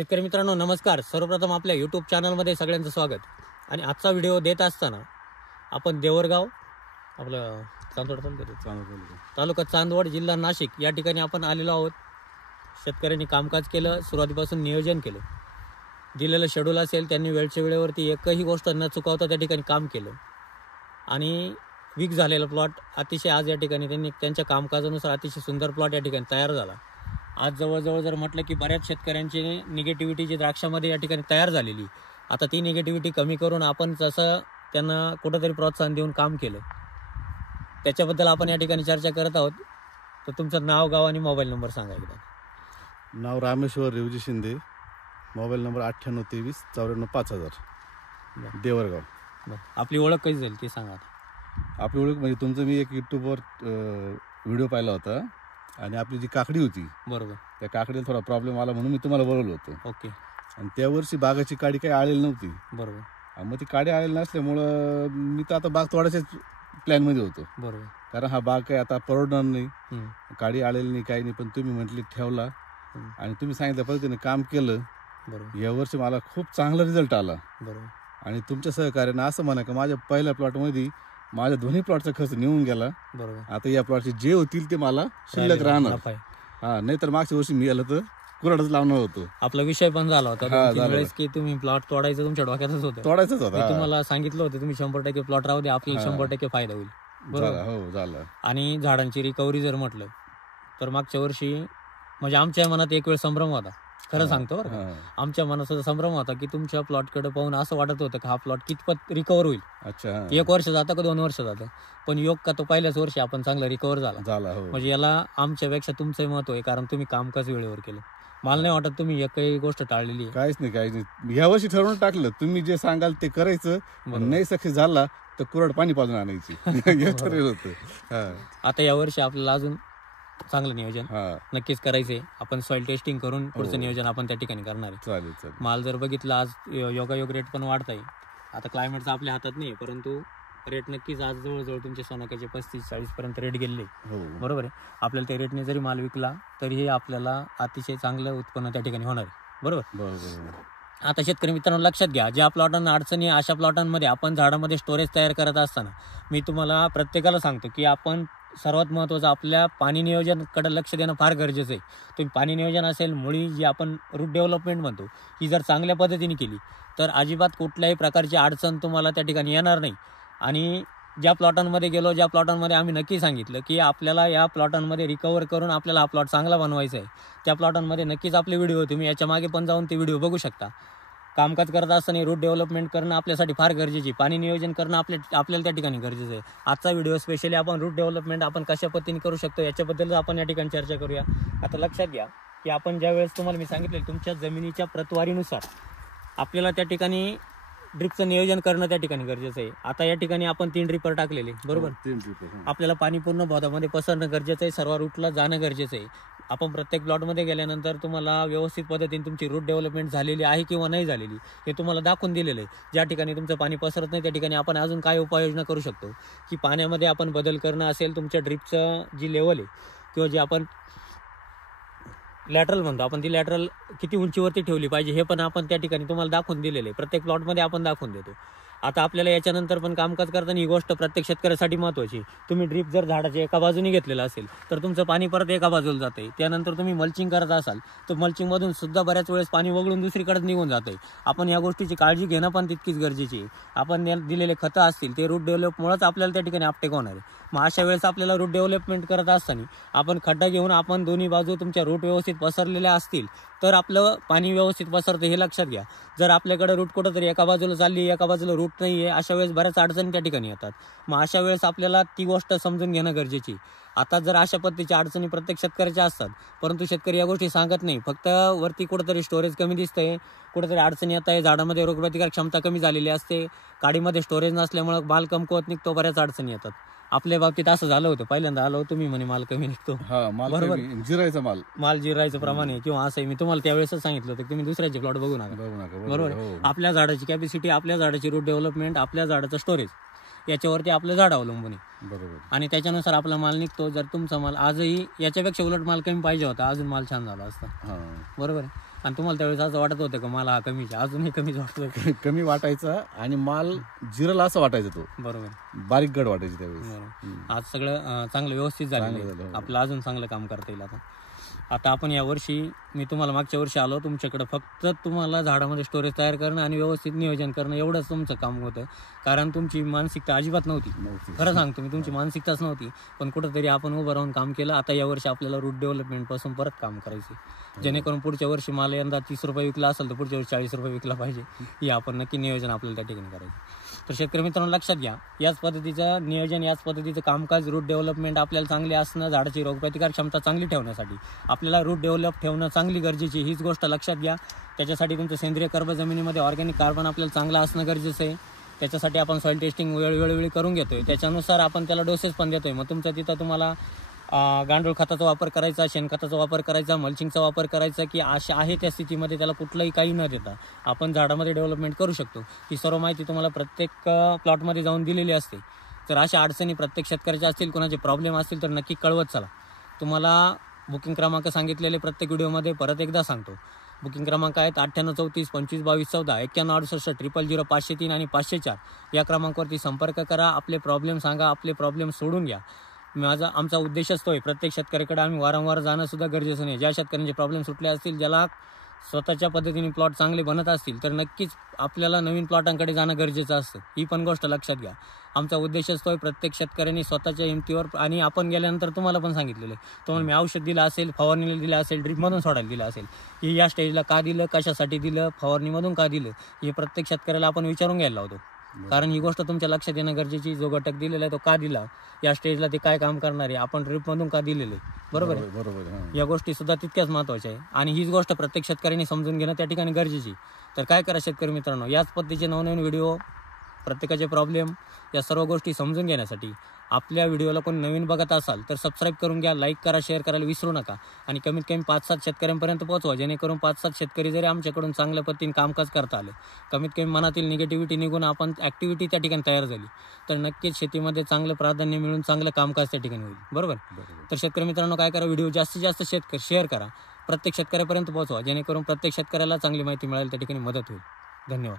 शेतकरी मित्रांनो नमस्कार. सर्वप्रथम आपल्या यूट्यूब चॅनलमध्ये सगळ्यांचं स्वागत. आणि आजचा व्हिडिओ देत असताना आपण देवरगाव आपलं तालुका चांदवड जिल्हा नाशिक या ठिकाणी आपण आलेलो आहोत. शेतकऱ्यांनी कामकाज केलं, सुरुवातीपासून नियोजन केलं, दिलेलं शेड्यूल असेल त्यांनी वेळच्या वेळेवरती एकही गोष्ट न चुकवता त्या ठिकाणी काम केलं आणि वीक झालेला प्लॉट अतिशय आज या ठिकाणी त्यांनी त्यांच्या कामकाजानुसार अतिशय सुंदर प्लॉट या ठिकाणी तयार झाला. आज जवळजवळ जर म्हटलं की बऱ्याच शेतकऱ्यांची निगेटिव्हिटी जी द्राक्षामध्ये या ठिकाणी तयार झालेली, आता ती निगेटिव्हिटी कमी करून आपण जसं त्यांना कुठंतरी प्रोत्साहन देऊन काम केलं त्याच्याबद्दल आपण या ठिकाणी चर्चा करत आहोत. तर तुमचं नाव, गाव आणि मोबाईल नंबर सांगा एकदा. नाव रामेश्वर रेवजी शिंदे, मोबाईल नंबर 9893945000, देवरगाव. आपली ओळख कशी झाली ते सांगा. आपली ओळख म्हणजे तुमचं मी एक यूट्यूबवर व्हिडिओ पाहिला होता आणि आपली जी काकडी होती, बरोबर, त्या काकडीला थोडा प्रॉब्लेम आला म्हणून मी तुम्हाला बोलवलं होतं. ओके. आणि त्या वर्षी बागाची काडी काही आलेली नव्हती. बरोबर. मग ती काडी आलेली नसल्यामुळं मी तर आता बाग तोडायच्याच प्लॅनमध्ये होतो. बरोबर. कारण हा बाग काही आता परवडणार नाही, काडी आलेली नाही, काही नाही. पण तुम्ही म्हटली ठेवला आणि तुम्ही सांगितल्या पद्धतीने काम केलं. बरोबर. या वर्षी मला खूप चांगला रिझल्ट आला. बरोबर. आणि तुमच्या सहकार्यानं असं म्हणा का माझ्या पहिल्या प्लॉटमध्ये माझ्या दोन्ही प्लॉटचा खर्च निघून गेला. बरोबर. आता या प्लॉटचे जे होतील ते मला शिल्लक राहणार. हा, नाही तर मागच्या वर्षी मी आलं तर कुऱ्हाडच लावणार होतो. आपला विषय पण झाला होता वेळेस की तुम्ही प्लॉट तोडायचं तुमच्या डोक्यातच होतं. तोडायचंच होता. तुम्हाला सांगितलं होतं तुम्ही 100% प्लॉट राहू दे, आपल्याला 100% फायदा होईल. बरोबर. हो, झालं. आणि झाडांची रिकव्हरी जर म्हटलं तर मागच्या वर्षी म्हणजे आमच्या मनात एक वेळ संभ्रम होता, खरं सांगतो बरं का. आमच्या मनात संभ्रम होता की तुमच्या प्लॉटकडे पाहून असं वाटत होतं की हा प्लॉट कितपत रिकव्हर होईल. अच्छा. 1 वर्ष जातं का 2 वर्ष जातं, पण योग का तो पहिल्याच वर्षी आपण चांगला रिकव्हर झाला. हो. म्हणजे याला आमच्यापेक्षा तुमचं महत्व आहे, कारण तुम्ही कामकाज वेळेवर केलं. मला नाही वाटत तुम्ही एकही गोष्ट टाळलेली आहे. काहीच नाही. ह्या वर्षी ठरवून टाकलं, तुम्ही जे सांगाल ते करायचं. नाही सक्सेस झाला तर कुऱ्हाड पाणी पाजून आणायची हे ठरलेलं होतं. आता या वर्षी आपल्याला अजून चांगलं नियोजन नक्कीच करायचंय. आपण सॉइल टेस्टिंग करून पुढचं नियोजन आपण त्या ठिकाणी करणार आहे. चालेल. माल जर बघितला आज योगायोग रेट पण वाढत आहे. आता क्लायमेटचा आपल्या हातात नाही, परंतु रेट नक्कीच आज जवळजवळ तुमचे सोनाक्याचे 35-40 पर्यंत रेट गेले. बरोबर आहे. आपल्याला त्या रेटने जरी माल विकला तरीही आपल्याला अतिशय चांगलं उत्पन्न त्या ठिकाणी होणार आहे. बरोबर. आता शेतकरी मित्रांनो लक्षात घ्या, ज्या प्लॉटांना अडचणी अशा प्लॉटांमध्ये आपण झाडामध्ये स्टोरेज तयार करत असताना मी तुम्हाला प्रत्येकाला सांगतो की आपण सर्वात महत्त्वाचं आपल्या पाणी नियोजनाकडे लक्ष देणं फार गरजेचं आहे. तुम्ही पाणी नियोजन असेल, मुळी जी आपण रूट डेव्हलपमेंट म्हणतो, ही जर चांगल्या पद्धतीने केली तर अजिबात कुठल्याही प्रकारची अडचण तुम्हाला त्या ठिकाणी येणार नाही. आणि ज्या प्लॉटांमध्ये गेलो, ज्या प्लॉटांमध्ये आम्ही नक्की सांगितलं की आपल्याला या प्लॉटांमध्ये रिकवर करून आपल्याला हा प्लॉट चांगला बनवायचा आहे, त्या प्लॉटांमध्ये नक्कीच आपले व्हिडिओ तुम्ही याच्या मागे पण जाऊन ते व्हिडिओ बघू शकता. कामकाज करत असताना रूट डेव्हलपमेंट करणं आपल्यासाठी फार गरजेची, पाणी नियोजन करणं आपल्याला त्या ठिकाणी गरजेचं आहे. आजचा व्हिडिओ स्पेशली आपण रूट डेव्हलपमेंट आपण कशा पद्धतीने करू शकतो याच्याबद्दल आपण या ठिकाणी चर्चा करूया. आता लक्षात घ्या की आपण ज्या वेळेस तुम्हाला मी सांगितलं तुमच्या जमिनीच्या प्रतवारीनुसार आपल्याला त्या ठिकाणी ड्रिपचं नियोजन करणं त्या ठिकाणी गरजेचं आहे. आता या ठिकाणी आपण 3 ड्रिपर टाकलेले, बरोबर. 3 ड्रिपर. आपल्याला पाणी पूर्ण भागामध्ये पसरणं गरजेचं आहे, सर्व रूटला जाणं गरजेचं आहे. आपण प्रत्येक प्लॉटमध्ये गेल्यानंतर तुम्हाला व्यवस्थित पद्धतीने तुमची रूट डेव्हलपमेंट झालेली आहे किंवा नाही झालेली हे तुम्हाला दाखवून दिलेलं आहे. ज्या ठिकाणी तुमचं पाणी पसरत नाही त्या ठिकाणी आपण अजून काय उपाययोजना करू शकतो की पाण्यामध्ये आपण बदल करणं असेल, तुमच्या ड्रिपचं जी लेवल आहे किंवा जे आपण लॅटरल म्हणतो आपण, ती लॅटरल किती उंचीवरती ठेवली पाहिजे हे पण आपण त्या ठिकाणी तुम्हाला दाखवून दिलेलं आहे. प्रत्येक प्लॉटमध्ये आपण दाखवून देतो. आता आपल्याला याच्यानंतर पण कामकाज करताना ही गोष्ट प्रत्येक शेतकऱ्यासाठी महत्त्वाची. तुम्ही ड्रीप जर झाडाच्या एका बाजूने घेतलेलं असेल तर तुमचं पाणी परत एका बाजूला जातंय. त्यानंतर तुम्ही मल्चिंग करत असाल तर मल्चिंगमधून सुद्धा बऱ्याच वेळेस पाणी वगळून दुसरीकडे निघून जातंय. आपण या गोष्टीची काळजी घेणं पण तितकीच गरजेची आहे. आपण दिलेले खतं असतील ते रूट डेव्हलपमुळेच आपल्याला त्या ठिकाणी अपटेक होणार आहे. मग अशा वेळेस आपल्याला रूट डेव्हलपमेंट करत असताना आपण खड्डा घेऊन आपण दोन्ही बाजू तुमच्या रूट व्यवस्थित पसरलेल्या असतील तर आपलं पाणी व्यवस्थित पसरतं हे लक्षात घ्या. जर आपल्याकडे रूट कुठंतरी एका बाजूला चालली, एका बाजूला रूट नाही आहे, अशा वेळेस बऱ्याच अडचणी त्या ठिकाणी येतात. मग अशा वेळेस आपल्याला ती गोष्ट समजून घेणं गरजेची. आता जर अशा पद्धतीच्या अडचणी प्रत्येक शेतकऱ्याच्या असतात, परंतु शेतकरी या गोष्टी सांगत नाही. फक्त वरती कुठंतरी स्टोरेज कमी दिसतंय, कुठंतरी अडचणी येत आहे, झाडामध्ये रोगप्रतिकार क्षमता कमी झालेली असते, काडीमध्ये स्टोरेज नसल्यामुळे माल कमकुवत निघतो, बऱ्याच अडचणी येतात. आपल्या बाबतीत असं झालं होतं, पहिल्यांदा आलो तुम्ही म्हणे माल कमी निघतो, बरोबर, जिरायचा माल जिरायचं प्रमाण आहे किंवा असं. मी तुम्हाला त्यावेळेसच सांगितलं होतं की तुम्ही दुसऱ्याचे प्लॉट बघू नका. बरोबर. आपल्या झाडाची कॅपॅसिटी, आपल्या झाडाची रूट डेव्हलपमेंट, आपल्या झाडाचं स्टोरेज याच्यावरती आपलं झाड अवलंबून आहे. बरोबर. आणि त्याच्यानुसार आपला माल निघतो. जर तुमचा माल आजही याच्यापेक्षा उलट माल कमी पाहिजे होता, अजून माल छान झाला असता. बरोबर आहे. आणि तुम्हाला त्यावेळेस असं वाटत होतं का मला हा कमीच, अजूनही कमीच वाटतोय. कमी वाटायचा आणि माल जिरला असं वाटायचं, तो बरोबर, बारीक गड वाटायची त्यावेळेस. बरोबर. आज सगळं चांगलं व्यवस्थित झालं, आपलं अजून चांगलं काम करता येईल. आता आपण यावर्षी, मी तुम्हाला मागच्या वर्षी आलो तुमच्याकडे, फक्त तुम्हाला झाडामध्ये स्टोरेज तयार करणं आणि व्यवस्थित नियोजन करणं एवढंच तुमचं काम होतं. कारण तुमची मानसिकता अजिबात नव्हती. खरं सांगतो मी, तुमची मानसिकताच नव्हती. पण कुठंतरी आपण उभं राहून काम केलं. आता यावर्षी आपल्याला रूट डेव्हलपमेंट पासून परत काम करायचं, जेणेकरून पुढच्या वर्षी माल यंदा 30 रुपये विकला असेल तर पुढच्या वर्षी 40 रुपये विकला पाहिजे. हे आपण नक्की नियोजन आपल्याला त्या ठिकाणी करायचं. तर शेतकरी मित्रांनो लक्षात घ्या, याच पद्धतीचं नियोजन, याच पद्धतीचं कामकाज, रूट डेव्हलपमेंट आपल्याला चांगले असणं, झाडाची रोगप्रतिकार क्षमता चांगली ठेवण्यासाठी आपल्याला रूट डेव्हलप ठेवणं चांगली गरजेची, हीच गोष्ट लक्षात घ्या. त्याच्यासाठी तुमचं सेंद्रिय कर्ब जमिनीमध्ये ऑर्गॅनिक कार्बन आपल्याला चांगला असणं गरजेचं आहे. त्याच्यासाठी आपण सॉईल टेस्टिंग वेळोवेळी करून घेतोय, त्याच्यानुसार आपण त्याला डोसेस पण देतोय. मग तुमचं तिथं तुम्हाला गांडूळ खताचा वापर करायचा, शेणखताचा वापर करायचा, मल्चिंगचा वापर करायचा, की अशा आहे त्या स्थितीमध्ये त्याला कुठलंही काही न देता आपण झाडामध्ये डेव्हलपमेंट करू शकतो. ही सर्व माहिती तुम्हाला प्रत्येक प्लॉटमध्ये जाऊन दिलेली असते. तर अशा अडचणी प्रत्येक शेतकऱ्याच्या असतील, कोणाचे प्रॉब्लेम असतील तर नक्की कळवत चला. तुम्हाला बुकिंग क्रमांक सांगितलेले प्रत्येक व्हिडिओमध्ये परत एकदा सांगतो. बुकिंग क्रमांक आहेत 9834 25 22 14 91 68 000 503 आणि 504. या क्रमांकावरती संपर्क करा. आपले प्रॉब्लेम सांगा, आपले प्रॉब्लेम सोडून घ्या. आमचा उद्देशच तो आहे. प्रत्येक शेतकऱ्याकडे आम्ही वारंवार जाणं सुद्धा गरजेचं नाही. ज्या शेतकऱ्यांचे प्रॉब्लेम सुटले असतील, ज्याला स्वतःच्या पद्धतीने प्लॉट चांगले बनत असतील, तर नक्कीच आपल्याला नवीन प्लॉटांकडे जाणं गरजेचं असतं. ही पण गोष्ट लक्षात घ्या. आमचा उद्देशच तो आहे. प्रत्येक शेतकऱ्यांनी स्वतःच्या हिमतीवर, आणि आपण गेल्यानंतर तुम्हाला पण सांगितलेलं आहे, तुम्हाला मी औषध दिलं असेल, फवारणीला दिलं असेल, ड्रिपमधून सोडायला दिलं असेल, की या स्टेजला का दिलं, कशासाठी दिलं, फवारणीमधून का दिलं, हे प्रत्येक शेतकऱ्याला आपण विचारून घ्यायला लावतो. कारण ही गोष्ट तुमच्या लक्षात येणं गरजेची. जो घटक दिलेला आहे तो का दिला, या स्टेजला ते काय काम करणार आहे, आपण ड्रिपमधून का दिलेलं आहे. बरोबर आहे. बरोबर. या गोष्टी सुद्धा तितक्याच महत्त्वाच्या आहे. आणि हीच गोष्ट प्रत्येक शेतकऱ्यांनी समजून घेणं त्या ठिकाणी गरजेची. तर काय करा शेतकरी मित्रांनो, याच पद्धतीचे नवनवीन व्हिडिओ, प्रत्येकाचे प्रॉब्लेम, या सर्व गोष्टी समजून घेण्यासाठी आपल्या व्हिडिओला कोणी नवीन बघत असाल तर सबस्क्राईब करून घ्या, लाईक करा, शेअर करायला विसरू नका. आणि कमीत कमी 5-7 शेतकऱ्यांपर्यंत पोहोचवा, जेणेकरून 5-7 शेतकरी जरी आमच्याकडून चांगल्या पद्धतीने कामकाज करता आले, कमीत कमी मनातील निगेटिव्हिटी निघून आपण ॲक्टिव्हिटी त्या ठिकाणी तयार झाली, तर नक्कीच शेतीमध्ये चांगलं प्राधान्य मिळून चांगलं कामकाज त्या ठिकाणी होईल. बरोबर. तर शेतकरी मित्रांनो काय करा, व्हिडिओ जास्तीत जास्त शेअर करा, प्रत्येक शेतकऱ्यापर्यंत पोहोचवा, जेणेकरून प्रत्येक शेतकऱ्याला चांगली माहिती मिळेल, त्या ठिकाणी मदत होईल. धन्यवाद.